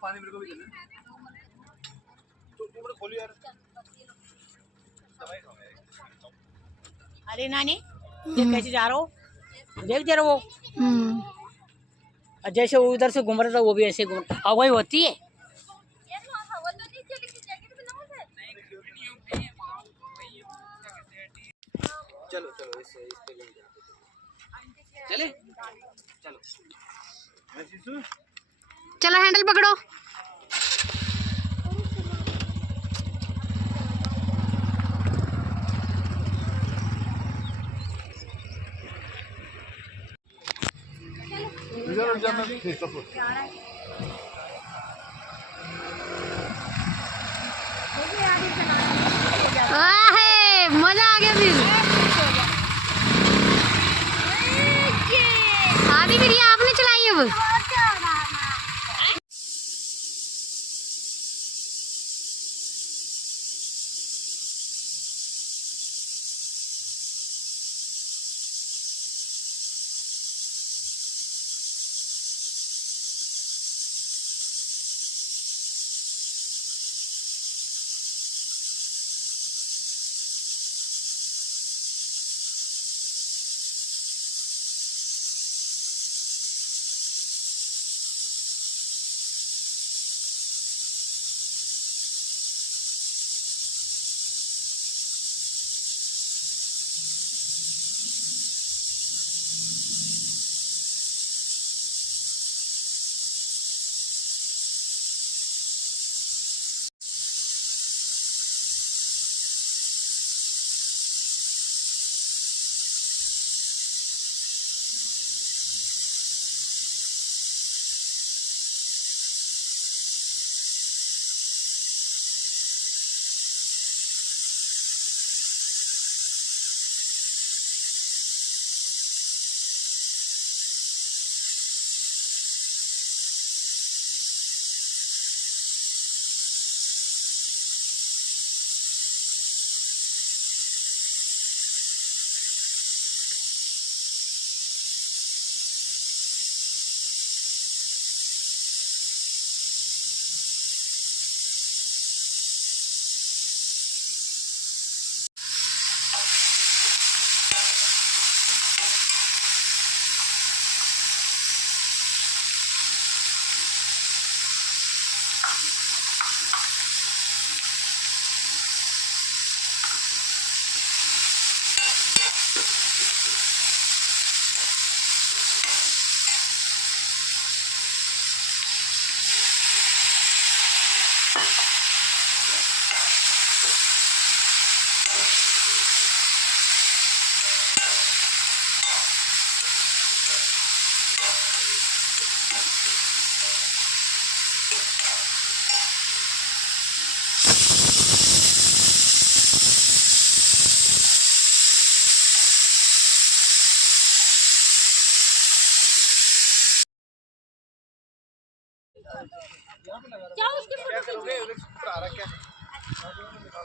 पानी मेरे को भी तो खोलो यार। अरे नानी ये कैसे जा रहा हो, देख जरा वो जैसे वो उधर से घूम रहा था वो भी ऐसे घूम, हवाई होती है। चलो चलो इस पे चले चलो चलो हैंडल पकड़ो। मजा आ गया फिर। आधी फिर ये आपने चलाई अब।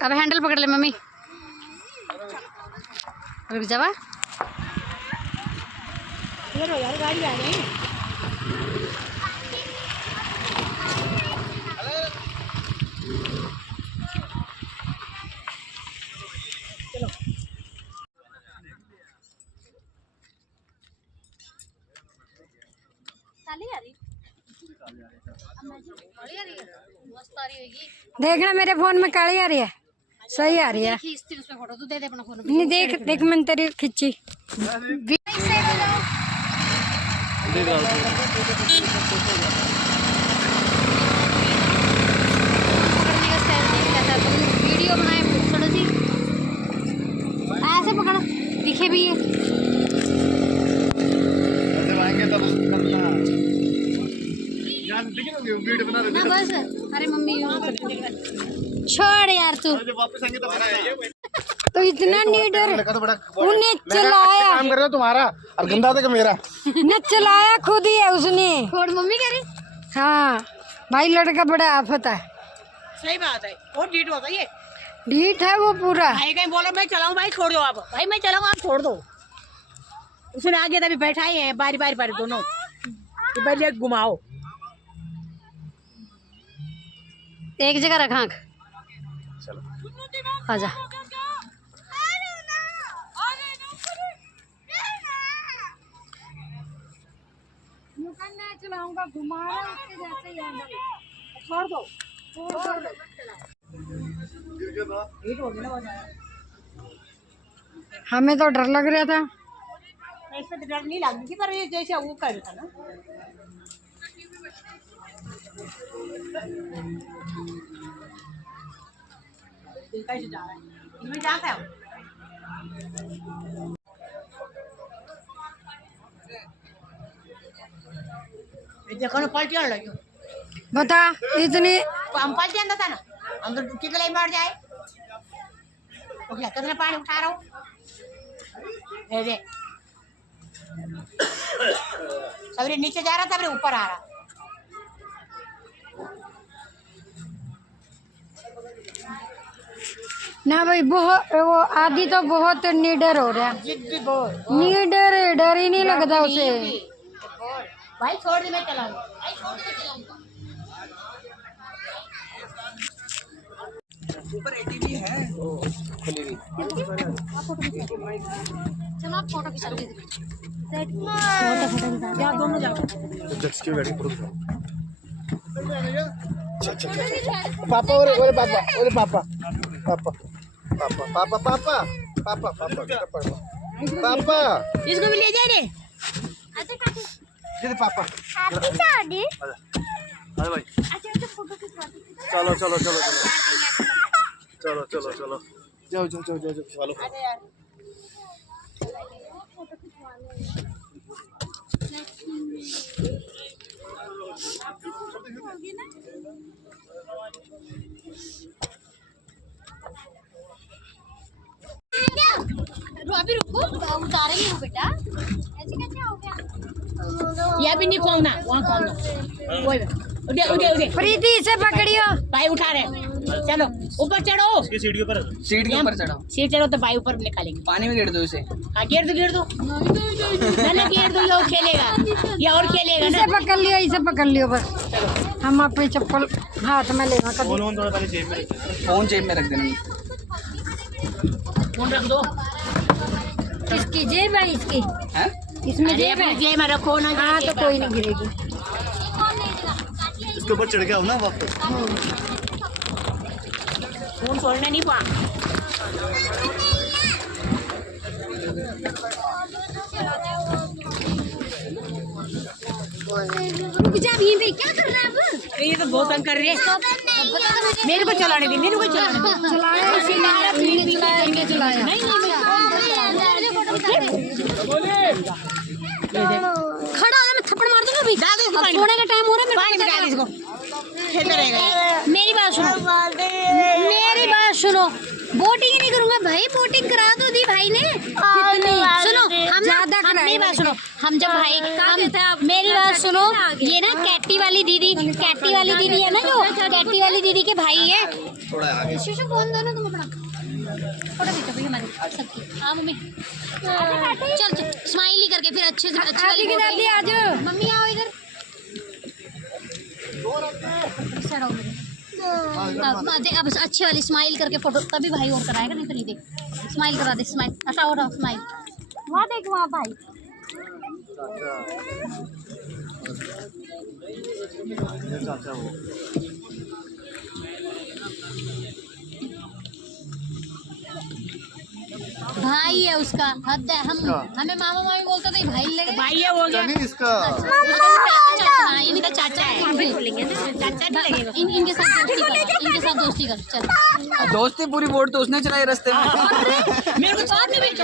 अब हैंडल पकड़ ले मम्मी। रुक जावा यार गाड़ी आ गई। देखना मेरे फोन में काली आ रही है, सही आ रही है। फोटो तो दे दे अपना फोन। नहीं देख देख मैंने तेरी खिंची। वीडियो बनाए थोड़ी सी ऐसे पकड़ दिखे भी है। ना बस अरे मम्मी छोड़ यार तू तो इतना नीडर उन्हें चलाया काम कर रहे हो तुम्हारा और गंदा था मेरा न चलाया खुद ही है उसने। छोड़ मम्मी कह रही। हाँ भाई लड़का बड़ा आफत है। सही बात है, बहुत डीट होता है ये। डीट है वो पूरा। भाई कहीं बोला मैं चलाऊं, भाई छोड़ दो आप, भाई मैं चलाऊं आप छोड़ दो। उसने आगे तभी बैठा ही है बारी बारी दोनों। पहले घुमाओ। एक जगह रख आँख। चलो आजा। चलाऊंगा घुमा छोड़ दो। हमें तो डर लग रहा था। ऐसे तो डर नहीं लगती थी, पर ये जैसे वो कर था ना। कैसे जा रहा है? इनमें जाता है वो। देखो ना पलटी आ लगी। बता इतनी हम पलटी अंदर था ना, हम तो डुबकी के लिए मर जाए। तो क्या कितना पानी उठा रहा हूँ? दे सबरे नीचे जा रहा था, सबरे ऊपर आ रहा। ना भाई बहुत वो आदि तो बहुत निडर हो रहा है। जिद्दी बोल निडर डर ही नहीं लगता उसे। भाई छोड़ दे, मैं चलाऊंगा। भाई छोड़ दे, मैं चलाऊंगा। ऊपर एटीवी है वो खुली हुई। चलो आप फोटो खिंचा लीजिए। क्या दोनों जाओ। जट्स की गाड़ी पर उठाओ। चल चल पापा और पापा और पापा पापा पापा पापा पापा पापा पापा पापा इसको भी ले जाए रे। दे पापा। अरे भाई चलो चलो चलो चलो चलो चलो जाओ जाओ जाओ जाओ चलो। अभी रुको, उतारेंगे वो बेटा। ऐसे कैसे हो गया? या भी नहीं खोलना, वहाँ खोलना। वही उधर उधर उधर। प्रीति इसे पकड़ियो। भाई उठा रहे, चलो ऊपर चढ़ो। सीट के ऊपर चढ़ाओ। सीट चढ़ो तो भाई ऊपर निकालेंगे। पानी में गिर दो इसे। हाँ गिर दो ना गिर दो, ये और खेलेगा, ये और खेलेगा ना। इसे पकड़ लियो बस। हम अपनी चप्पल हाथ में लेना कभी। फोन जेब में रख देना। फोन रख दो। इसकी जेब है इसकी। हैं? इसमें जेब है। जेब में रखो ना। हाँ तो कोई नहीं गिरेगी। इसके ऊपर चढ़ गया हो ना वापस। फोन छोड़ना नहीं पा। रुक जा यहीं पे, क्या कर रहा है अब? अरे ये तो बहुत तंग कर रही है। मेरे को चलाने दे, मेरे को चलाने दे। चलाया इसीलिए चलाया। खड़ा हो जा, मैं थप्पड़ मार दूंगा अभी। सोने का टाइम हो रहा है। पानी में डाल इसको, खेलते रहेगा। मेरी बात सुनो, बोटिंग नहीं करूंगा भाई। बोटिंग करा दो दी भाई ने। सुनो हम मेरी बात सुनो, हम जब भाई मेरी बात सुनो, ये ना कैटी वाली दीदी है ना, जो कैटी वाली दीदी के भाई है। थोड़ा आगे। शीशो फोन दो ना तुम अपना। फोटो खींचो भाई हमारी सबकी। हाँ मम्मी चल स्माइली करके फिर अच्छे से अच्छी वाली आज मम्मी आओ इधर। अब अच्छी वाली स्माइल करके फोटो, तभी भाई और कराएगा, नहीं तो नहीं। देख स्माइल करा दे, स्माइल अच्छा हो रहा स्माइल। वहाँ देख वहाँ भाई। भाई है उसका, हद है। हमें मामा मामी बोलते थे, भाई लगे। भाई है वो गया। इसका इनका चाचा है। चाचा नहीं लगेगा। इनके साथ दोस्ती कर चल। दोस्ती पूरी बोर्ड तो उसने चलाई रास्ते में। मेरे को आपने मेरे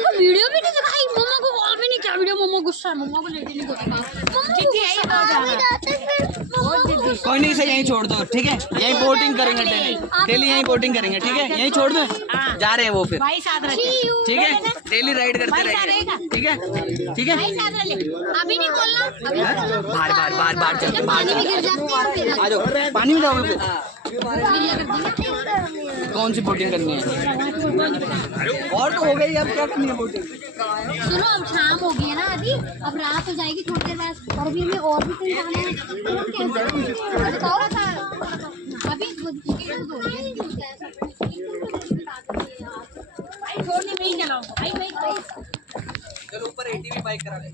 को वीडियो भी नहीं दिखाई। मम्मा को कॉल भी नहीं किया। वीडियो मम्मा गुस्सा है, मम्मा को लेके नहीं दिखाई। कोई नहीं, इसे यहीं छोड़ दो, ठीक है? यहीं बोटिंग करेंगे डेली यहीं बोटिंग करेंगे, ठीक है? यहीं छोड़ दो, जा रहे हैं वो फिर, भाई साथ रहते, ठीक है? डेली राइड करते रहेंगे, ठीक है? ठीक है? अभी नहीं खोलना। बार बार चल, पानी में गिर जाती है। आ जाओ, पानी में जाओगे फिर। कौन सी बोटिंग करनी है? और तो हो गई, अब क्या करनी है बोटिंग? सुनो अब शाम हो गई है ना अभी, अब रात हो जाएगी थोड़ी देर बाद, और अभी हमें और भी कहीं जाना है। तो हम कैसे बताओ अभी भाई छोड़ने में ही चलाओ भाई भाई चलो ऊपर एटीवी बाइक करा ले।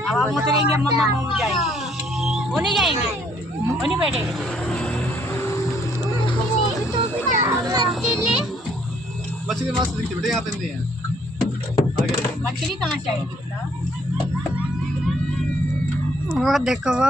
अब हम उतरेंगे, मम्मा मम्मा जाएंगे, वो नहीं जाएंगे, वो नहीं बैठेंगे। मछली मस्त दिखती बेटे, यहाँ पे नहीं है। मछली कहाँ चाहिए? वो देखो वो